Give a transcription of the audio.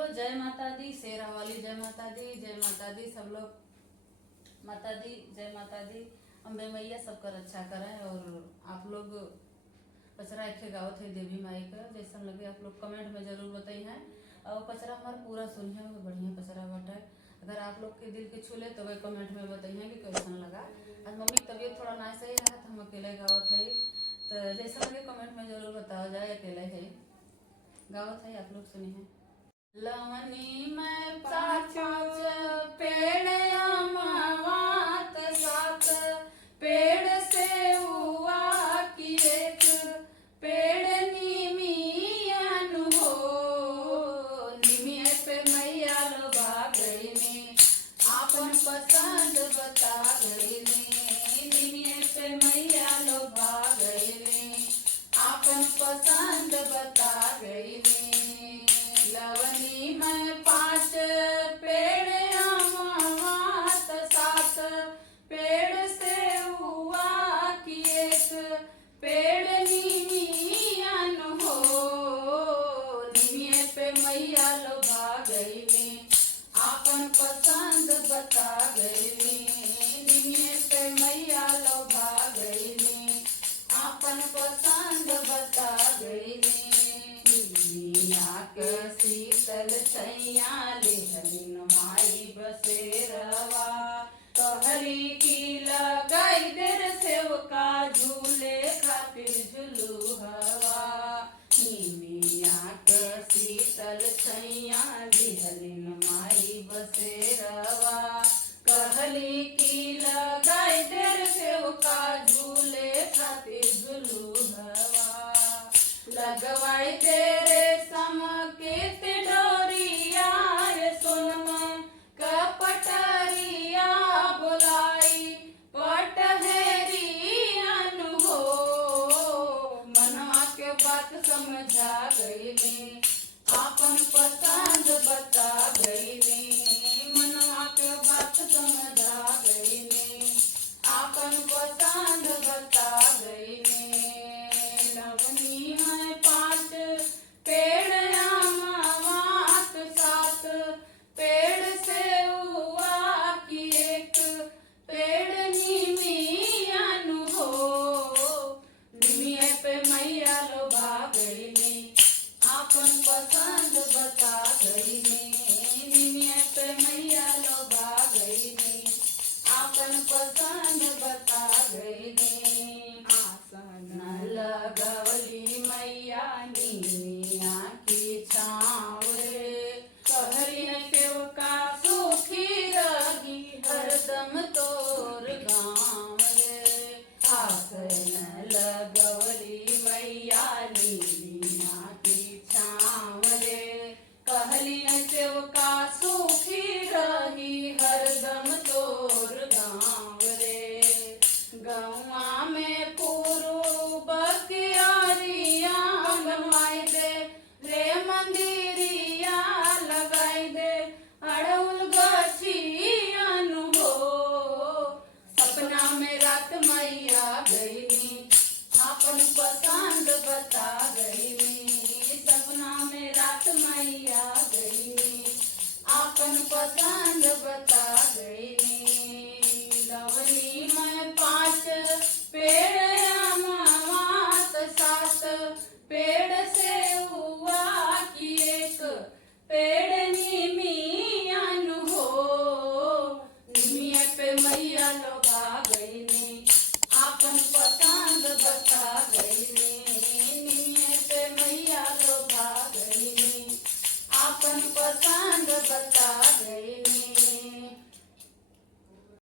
बोलो जय माता दी, शेरा वाली जय माता दी, जय माता दी। सब लोग माता दी, जय माता दी। अम्बे मैया सबका रक्षा करे। और आप लोग पचरा एक गावत है देवी माई का, जैसा लगे आप लोग कमेंट में जरूर बताई हैं। और पचरा हमारा पूरा सुनिए, वो बढ़िया पचरा बाटे। अगर आप लोग के दिल के छूले तो वह कमेंट में बताइए कि कैसा लगा। आज मम्मी की तबीयत थोड़ा ना सही रहा तो हम अकेले गावत है, तो जैसा लगे कमेंट में जरूर बताओ जाए। अकेले है गावत है, आप लोग सुनिए। लवनी में पाँच पेड़ अमवात, सात पेड़ से हुआ कि एक पेड़ निमियन हो। निमिये पे मैया लोभा गई ने, आपन पसंद बता गई ने। निमिये पे मैया लोभा गई ने, आपन पसंद बता गई ने। लवनी में पाँच पेड़ अमवात, सात पेड़ से हुआ कि एक पेड़ निमियन हो। निमिये पे मैया लोभा गई ने, आपन पसंद बता गई ने। निमिये पे मैया लोभा गई ने, आपन पसंद बता गई ने। शीतल छैया लेहलिन माई बसेरवा, कहरी की लगाई देर सेवका झूले खातिर झुलू हवा। निमिया के शीतल छैया लेहलिन माई बसेरवा, कहली की लगाई देर सेवका झूले खातिर झुलू हवा। लगवाई तेरे समकित डोरिया, रे सोनमा कपटरिया बोलाई पटहेरियन हो। मनवा के बात समझा गई ने, आपन पसंद बता गई ने। मनवा के बात समझा गई ने, आपन पसंद बता गई ने। लवनी में पाँच पेड़ अमवात, सात पेड़ से हुआ कि एक पेड़ निमियन हो। निमिये पे मैया लोभा गई ने, आपन पसंद बता गई ने। निमिये पे मैया लोभा गई ने, आपन पसंद बता गई ने। आसन लगवली मैया निमिया की छाँव रे, कहरी सेवका सुखी रही हरदम तोर गाँव रे। आसन लगवली मैया निमिया की छाँव रे, कहली सेवका सुखी रही हरदम तोर गाँव रे। गौआ में पूर्व कियारिया बनवाई दे रे, मंदिरिया लगाई दे अड़उल गछियन हो। सपना में रात मैया गई नी, आपन पसंद बता गई नी। सपना में रात मैया गई नी, आपन पसंद बता गई।